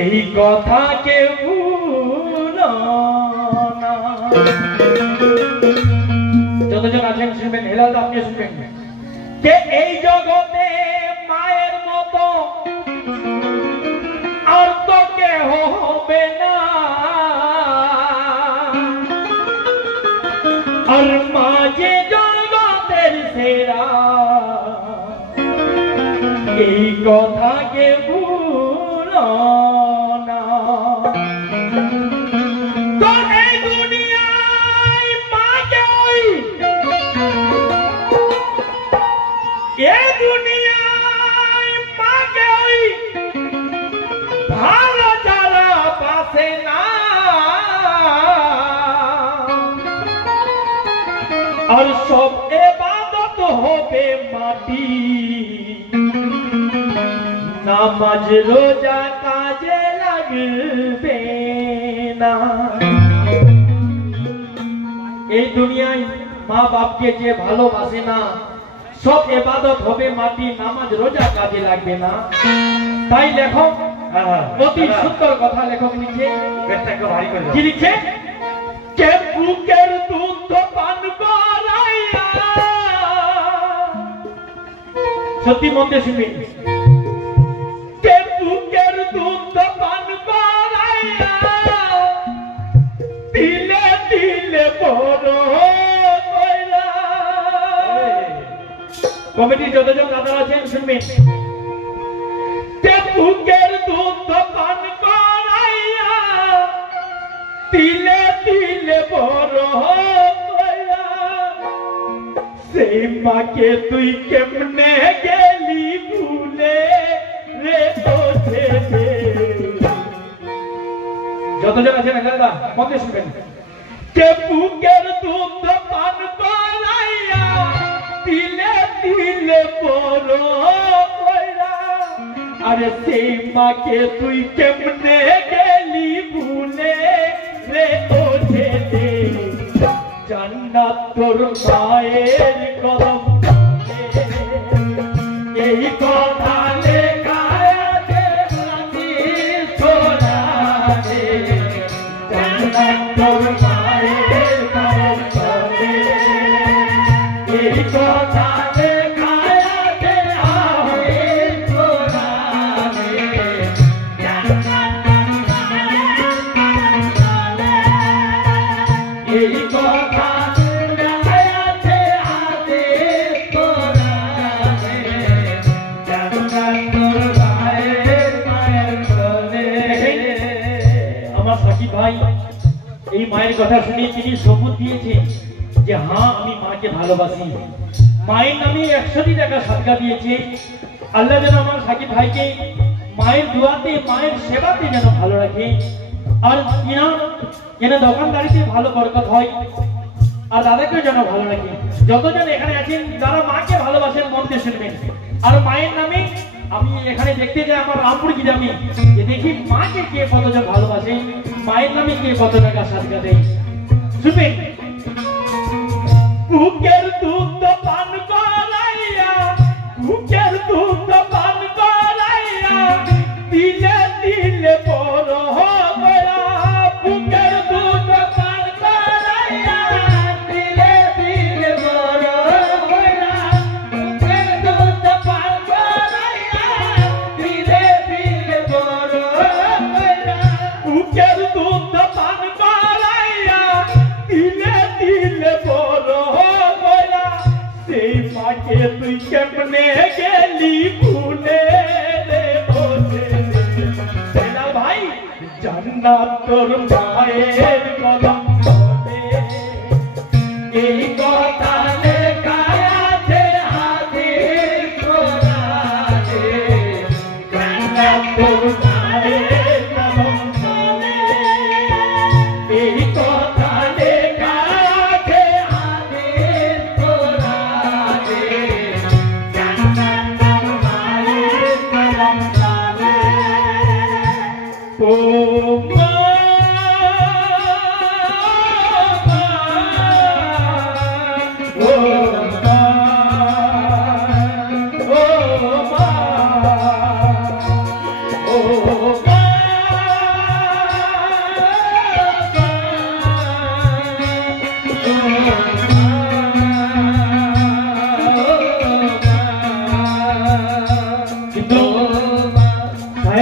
এই কথা কেউ ভুলো না। যতজন আছেন শুনবেন, হেলাল আপনি শুনবেন যে এই জগতে মায়ের মতো আর তো কেহ হবে না, আর মাঝে জগতের সেরা এই কথা কেউ ভুলো না। ভালো যারা পাশে না, আর সব ইবাদত হবে মাটি, নামাজ রোজা কাজে লাগবে না। এই দুনিয়ায় মা বাপকে যে ভালোবাসে না, সব ইবাদত হবে মাটি, নামাজ রোজা কাজে লাগবে না। তাই লেখক অতি সুন্দর কথা লেখক লিখে, কি লিখে? কে বুকের দুধ পান করাইয়া, সত্যি মধ্যে শুনি, কে বুকের দুধ পান করাইয়া দিলে দিলে বড় কইরা। কমিটি যতজন দাদা আছেন শুনবেন, কে বুকের দুধ পান করাইয়া দিলে দিলে বড় কইরা, সেই মাকে তুই কেমনে গেলি ভুলে রে তোছে। যতজন আছেন দাদা মতে শুনবেন, কে বুকের দুধ পান করাইয়া দিলে দিলে বড় কইরা, আরে সেই মাকে তুই কেমনে গেলি ভুলে রে তোছে। জান্নাত তোর মায়ের কদম, এই কথা লেখা আছে হাদিস কোরআনে। জান্নাত তোর মায়ের কদম, এই কথা লেখা আছে হাদিস কোরআনে। জান্নাত তোর মায়ের কদম, এই কথা ভাই এই মায়ের কথা শুনে তিনি শপথ দিয়েছেন যে হ্যাঁ আমি মাকে ভালোবাসি। মায়ের নামে 100 টাকা সাদকা দিয়েছে। আল্লাহ যেন আমার সাকিব ভাইকে মায়ের দোয়াতে মায়ের সেবাতে যেন ভালো রাখে, আর যেন দোকানদারিতে ভালো বরকত হয়, আর দাদাকেও যেন ভালো রাখে। যতজন এখানে আছেন যারা মাকে ভালোবাসেন মন দিয়ে শুনবেন। আর মায়ের নামে আমি এখানে দেখতে যাই আমার রামপুর গ্রামে, যে দেখি মাকে কে কতজন ভালোবাসে, মায়ের নামে কে কত টাকা সাদকা দেয়। শুনবেন, বুকের দুধ পান করাইয়া, বুকের দুধ পান করাইয়া দিলে দিলে বড় হইয়া, বুকের দুধ পান করাইয়া দিলে দিলে বড় হইয়া, বুকের দুধ পান করাইয়া দিলে দিলে বড় হইয়া, বুকের দুধ পান করাইয়া দিলে দিলে বড় হইয়া, সেই মাকে তুই কেমনে গেলি ভুলে রে বসে। ভাই জান্নাত তোর মায়ের কদম, এই কথা লেখা আছে হাদিস কোরআনে। জান্নাত তোর মায়ের কদম, এই কথা লেখা আছে হাদিস কোরআনে। জান্নাত তোর মায়ের কদম, ও মা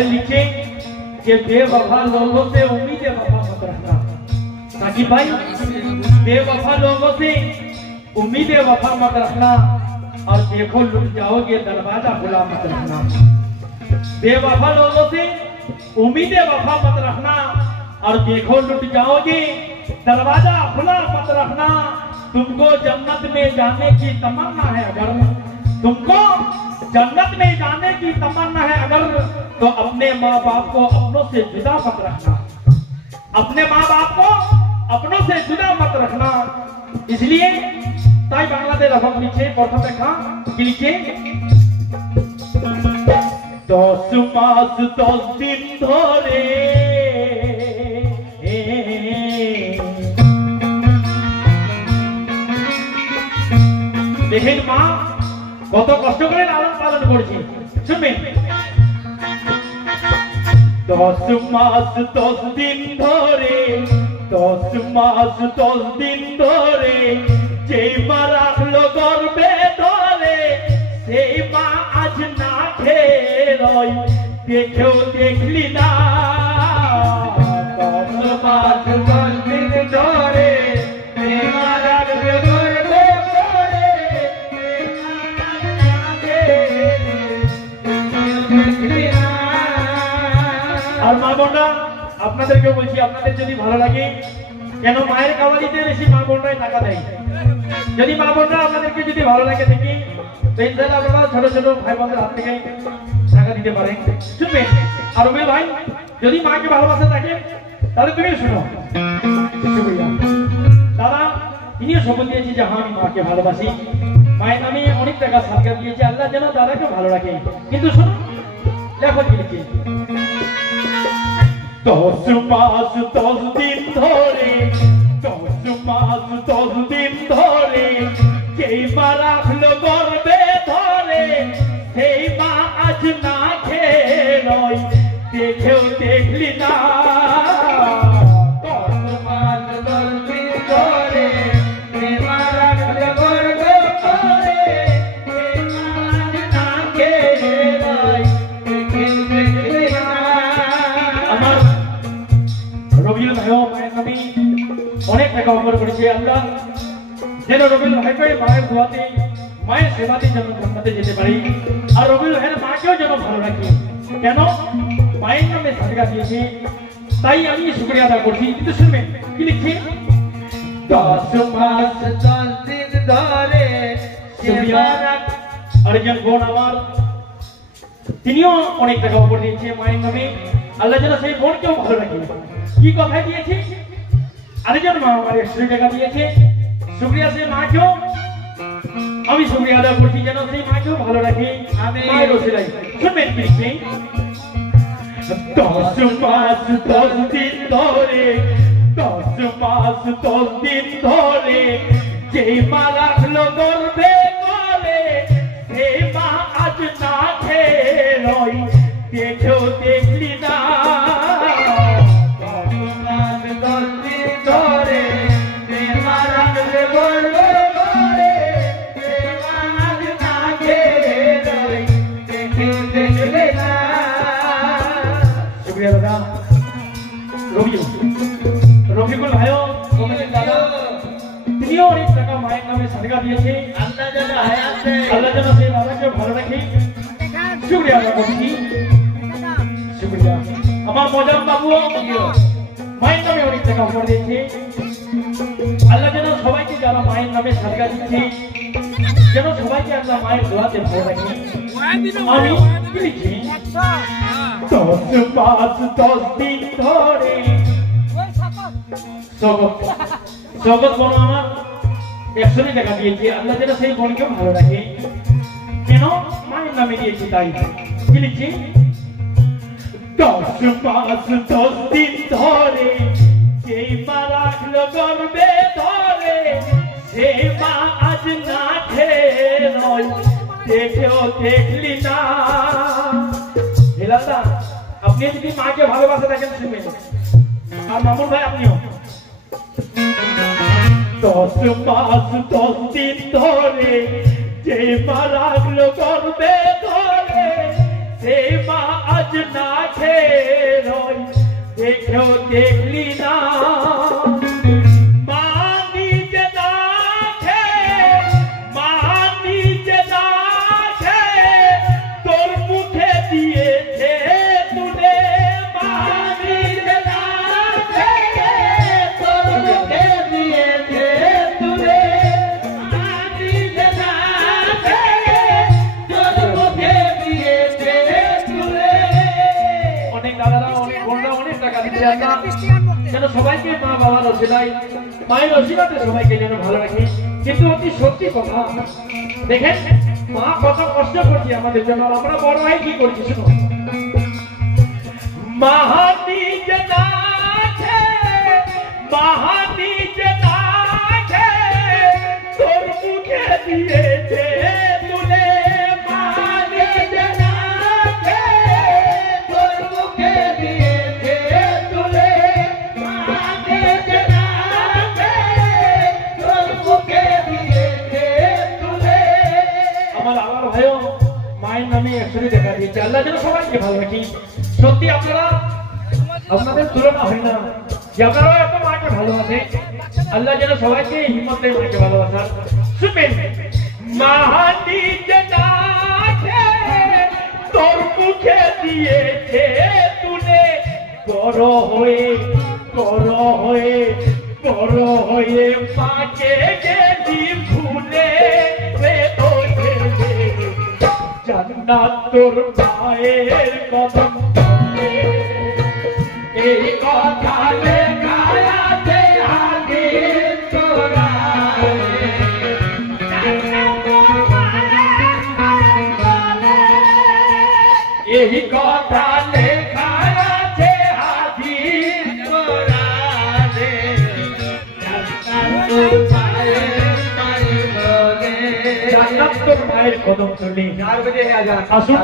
शायर लिखे कि बेवफा लोगों से उम्मीद वफा मत रखना। साकिब भाई, बेवफा लोगों से उम्मीद वफा मत रखना और देखो लुट जाओगे दरवाजा खुला मत रखना। बेवफा लोगों से उम्मीद वफा मत रखना और देखो लुट जाओगे दरवाजा खुला मत रखना। तुमको जन्नत में जाने की तमन्ना है अगर, तुमको जन्नत में जाने की तमन्ना है अगर, तो अपने माँ बाप को अपनों से जुदा मत रखना। अपने माँ बाप को अपनों से जुदा मत रखना। इसलिए ताई बांग्लादेश रफम लिखे प्रथम रेखा কি লিখে 10 মাস 10 দিন ধরে দেখেন মা কত কষ্ট করে লালন পালন করেছে। শুনবেন 10 মাস 10 দিন ধরে 10 মাস 10 দিন ধরে যেই মা রাখলো গর্ভে ধরে সেই মা আজ না খেয়ে রয় দেখেও দেখলি না। 10 মাস 10 দিন ধরে যেই মা রাখলো গর্ভে ধরে সেই মা আজ না খেয়ে দেখলি না। আর মা বোনরা আপনাদেরকে বলছি, আপনাদের যদি ভালো লাগে, কেন মায়ের কাওয়ালিতে বেশি মা বোনরাই টাকা দেয়। যদি মা বোনরা আপনাদেরকে যদি ভালো লাগে দেখি তো ইনশাআল্লাহ আপনারা ছোট ছোট ভাই বোনদের হাত থেকে টাকা দিতে পারেন। শুনবেন? আর রবিল ভাই, যদি মাকে ভালোবাসা থাকে তাহলে তুমিও শোনো। দাদা তিনিও শপথ দিয়েছি যে হ্যাঁ আমি মাকে ভালোবাসি, মায়ের নামে অনেক টাকা সাদকা দিয়েছি, আল্লাহ যেন দাদাকে ভালো রাখে। কিন্তু শোনো লেখো কি লিখে 10 মাস 10 দিন ধরে 10 মাস 10 দিন ধরে যেই মা রাখলো গর্ভে ধরে সেই মা আজ না খেয়ে রয় দেখেও দেখলি না। 10 মাস 10 দিন ধরে যেই মা রাখলো গর্ভে ধরে সেই মা আজ না খেয়ে রয় দেখেও দেখলি না। আমার রবিউল ভাইও মায়ের নামে অনেক টাকা অফার করেছে। আল্লাহ যেন রবিউল ভাইকে মায়ের দোয়াতে মায়ের সেবাতে যেন জান্নাতে যেতে পারি, আর রবিউল ভাইয়ের মাকেও যেন ভালো রাখি। কেন মায়ের নামে সাদকা দিয়েছে, তাই আমি শুকরিয়া আদা করছি। কিন্তু শুনবেন কি লিখছে 10 মাস 10 দিন ধরে সেবা রাখ। আরেকজন বোন আমার তিনিও অনেক টাকা অফার দিয়েছে মায়ের নামে, আল্লাহ যেন সেই বোনকেও ভালো রাখে। কি কথা দিয়েছে? আরেকজন মা আমার 100 টাকা দিয়েছে, শুকরিয়া সেই মাকেও আমি শুকরিয়া আদা করছি, যেন সেই মাকেও ভালো রাখে। মায়ের ওসিলায় শুনবেন কি লিখছে 10 মাস 10 দিন ধরে 10 মাস 10 দিন ধরে যেই মা রাখলো গর্ভে ধরে সেই মা আজ না খেয়ে রয় দেখেও দেখলি না। 10 মাস 10 দিন ধরে যেই মা রাখলো গর্ভে ধরে সেই মা আজ না খেয়ে রয় দেখেও দেখলি না। শুকরিয়া দাদা। রফিকুল ভাইও দাদা তিনিও অনেক টাকা মায়ের নামে সাদকা দিয়েছে, আল্লাহ যেন সেই দাদাকে ভালো রাখে। শুকরিয়া আদা করছি। শুকরিয়া। আমার মজাম বাবুও মায়ের নামে অনেক টাকা অফার দিয়েছে, আল্লাহ যেন সবাইকে যারা মায়ের নামে সাদকা দিচ্ছে যেন সবাইকে আল্লাহ মায়ের দোয়াতে ভালো রাখে। আমি কি লিখি 10 মাস 10 দিন ধরে জগৎ বড় আমার 100 টাকা দিয়েছে, আল্লাহ যেন সেই বোনকেও ভালো রাখে। কেন মায়ের নামে দিয়েছি তাই। কি লিখছি 10 মাস 10 দিন ধরে যেই মা রাখলো গর্ভে ধরে সেই মা আজ না খেয়ে রয় দেখেও দেখলি না। হেলাদা আপনি যদি মাকে ভালোবাসা দেখেন শুনবেন, আর মামুন ভাই আপনিও 10 মাস 10 দিন ধরে যেই মা রাখলো গর্ভে ধরে এই মা আজ না খেয়ে রই দেখেও দেখলি না মা নিজে না খেয়ে মা নিজে না খেয়ে তোর মুখে দিয়েছে তুলে মা নিজে না খেয়ে তোর মুখে দিয়েছে তুলে মা নিজে না খেয়ে তোর মুখে দিয়েছে তুলে। অনেক দাদারা অনেক বোনরা অনেক টাকা দিতে আমরা যেন সবাইকে মা বাবার অসিলায় মায়ের অসিলাতে সবাইকে যেন ভালো রাখি। কিন্তু অতি সত্যি কথা দেখেন মা কত কষ্ট করছে আমাদের জন্য, আমরা বড় হয়ে কি করছি শুনো। মাহানি জনা মাহানি জনা তোর মুখে দিয়েছে তুলে মাহানি জনা তোর মুখে দিয়েছে তুলে মাহানি জনা তোর মুখে দিয়েছে তুলে। আমার আল্লাহর ভাইও মায়ের নামে একসাথে দেখা দিয়েছে। আল্লাহ যেন সবাইকে ভালো রাখি। সত্যি আপনারা আপনাদের তুলনা হয় না যে আপনারাও এত মাকে ভালোবাসে। আল্লাহ যেন সবাইকে হিম্মত দেয় মাকে ভালোবাসার। শুনবেন মাহানি জনা তোর মুখে দিয়েছে তুলে বড় হয়ে বড় হয়ে বড় হয়ে মাকে গেলি ভুলে জান্নাত তোর মায়ের কদম এই কথা লেখা আছে হাদিস কোরআনে এই কথা লেখা আছে হাদিস কোরআনে জান্নাত তোর মায়ের কদম তলে আসুন।